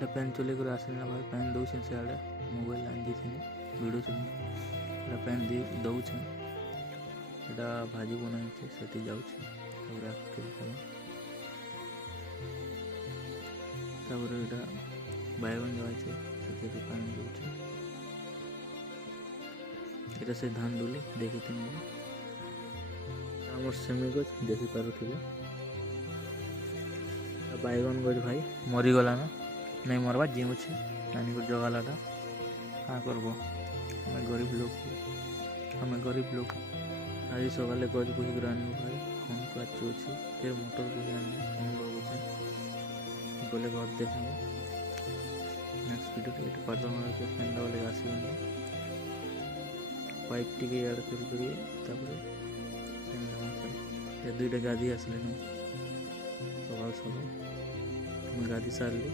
ଏଇଟା ପେନ୍ ଚଲେଇ କରି ଆସିଲି ନା ଭାଇ ପେନ୍ ଦେଉଛେ ସିଆଡ଼େ ମୋବାଇଲ ଆଣି ଦେଇଥିଲି ଭିଡ଼ିଓ ଚଲେଇ ଏଇଟା ପେନ୍ ଦେଉଛେ ଏଇଟା ଭାଜି ବନାଇছে ସେଠି ଯାଉଛି ତାପରେ ଏଇଟା ବାଇଗଣ ଯାଉଛି ସେଥିରେ ପାଣି ଦେଉଛି ଏଇଟା ସେ ଧାନ ଡୁଲି ଦେଖିଥିଲି ଆମର ସେମି ଗଛ ଦେଖିପାରୁଥିବ ବାଇଗଣ ଗଛ ଭାଇ ମରିଗଲା ନା ନାଇଁ ମରବା ଜିଉଁଛି ନାନୀକୁ ଜଗାଲାଟା କାଁ କରବ ଆମେ ଗରିବ ଲୋକ ଆଜି ସକାଳେ ଗଛ ବୁହିକରି ଆଣିଲୁ ଭାଇ ଫୋନ୍ କାଚୁ ଅଛି ଫେର୍ ମୋଟର ବୁହି ଆଣିଲୁ ଫୋନ୍ ଲଗାଉଛେ ଗଲେ ଘର ଦେଖାବ ନେକ୍ସଟ ଭିଡ଼ିଓ ଏଇଟା ପାର୍ଟନର୍ ଫେନ୍ଟା ଗଲେ ଆସିବନି ପାଇପ୍ ଟିକେ ଇଆଡ଼େ କରି ତାପରେ ଦୁଇଟା ଗାଧି ଆସିଲେଣି ସକାଳୁ ଆମେ ଗାଧି ସାରିଲି